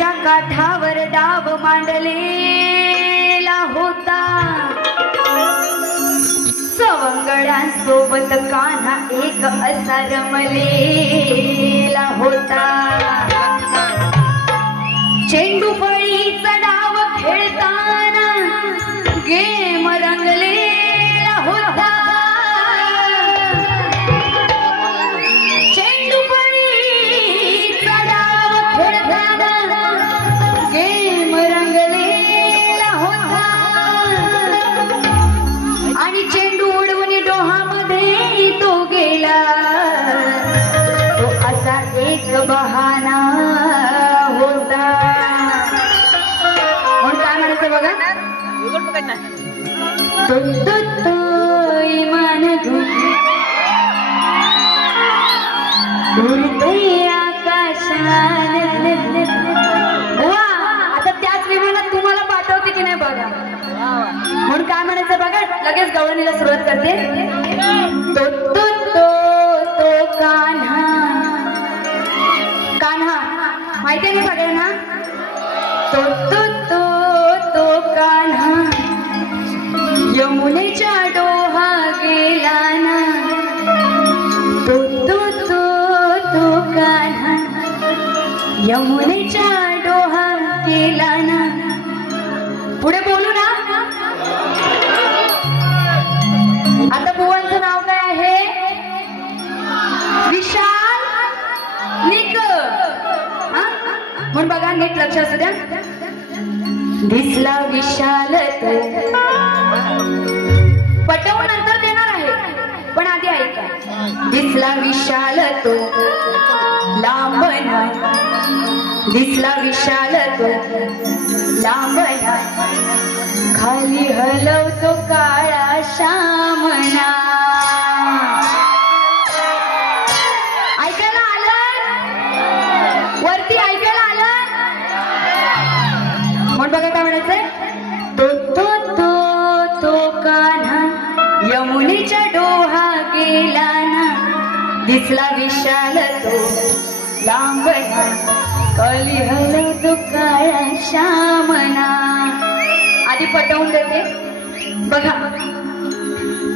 यमुनेच्या काठावर डाव मांडलेला होता, सवंगड्यांसोबत कान्हा एक असा रमलेला होता। चेंडू फळीचा डाव खेळताना गेम रंगलेला होता, चेंडू फळीचा डाव खेळताना गेम रंगलेला होता आणि चेंडू उडवून डोहामध्ये तो गेला, तो असा एक बहाना होता। बघा तो तो तो इमान उडते आकाशात। वा, आता त्याच विमानात तुम्हाला पाठवते की नाही बघा। म्हणून काय म्हणायचं बघा, लगेच गवळणीला सुरुवात करते। तो तो तो तो कान्हा, कान्हा माहिती आहे ना सगळ्यांना? तो तो तो तो कान्हा यमुनेच्या डोहा गेला ना, तो तो तो तो कान्हा यमुनेच्या डोहा गेला ना। पुढे बोलू ना। आता बुवांचं नाव काय आहे? विशाल निक। म्हणून बघा नीट लक्ष असू द्या। दिसला विशाल तो, पटवून नंतर देणार आहे पण आधी ऐका। दिसला विशाल तो लांबना, दिसला विशाल तो लांबना, खाली हलवतो काळा शामना। ऐकायला आलं? वरती ऐकायला आलं? म्हणून बघा काय म्हणायचंय? तो तो तो तो कान्हा यमुनेच्या डोहा गेला ना, दिसला विशाल तो लांबना, खाली हलवतो काळा शामना। आधी पटवून देते बघा।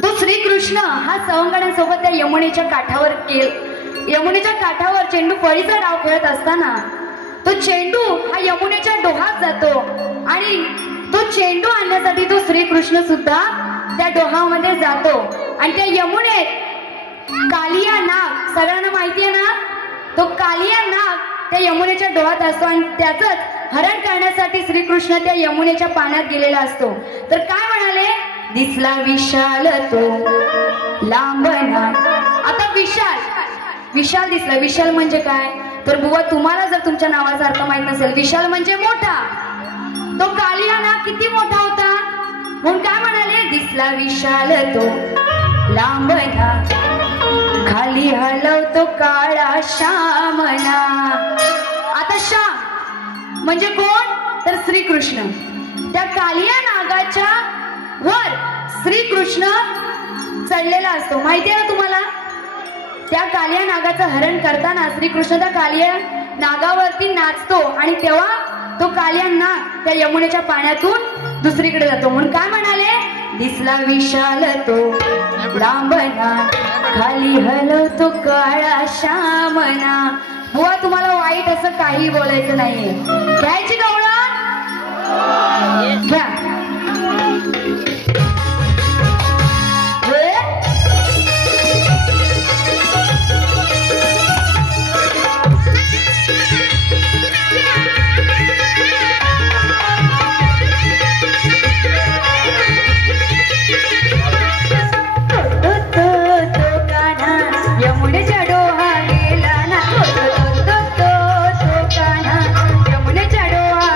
तो श्रीकृष्ण हा सवंगड्यांसोबत त्या यमुनेच्या काठावर चेंडू फळीचा डाव खेळत असताना तो चेंडू हा यमुनेच्या डोहात जातो आणि तो चेंडू आणण्यासाठी तो श्रीकृष्ण सुद्धा त्या डोहामध्ये जातो आणि त्या यमुनेत कालिया नाग, सगळ्यांना माहिती आहे ना? तो कालिया नाग त्या यमुनेच्या डोहात असतो आणि त्याचंच हरण करण्यासाठी श्रीकृष्ण त्या यमुनेच्या पाण्यात गेलेला असतो। तर काय म्हणाले? दिसला विशाल तो लांबना। आता विशाल, विशाल दिसला। विशाल म्हणजे काय? तर बुवा तुम्हाला जर तुमच्या नावाचा अर्थ माहित नसेल, विशाल म्हणजे मोठा। तो कालिया नाग किती मोठा होता? म्हणून काय म्हणाले? दिसला विशाल तो लांबना, खाली हलवतो काळा शामना। आता श्याम म्हणजे कोण? तर श्रीकृष्ण। त्या कालिया नागाच्या वर श्रीकृष्ण चढलेला असतो, माहिती आहे ना तुम्हाला? त्या कालिया नागाचं हरण करताना श्रीकृष्ण त्या कालिया नागावरती नाचतो आणि तेव्हा तो कालिया नाग त्या यमुनेच्या पाण्यातून दुसरीकडे जातो। म्हणून काय म्हणाले? दिसला विशाल तो लांबना, खाली हलवतो काळा शामना। बुवा तुम्हाला वाईट असं काही बोलायचं नाहीये, घ्यायची गवळण घ्या। यमुनेच्या डोहा गेला ना, तो तो तो तो कान्हा यमुनेच्या डोहा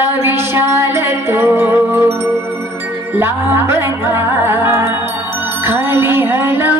कसला विशाल तो लांबना खाली हलवला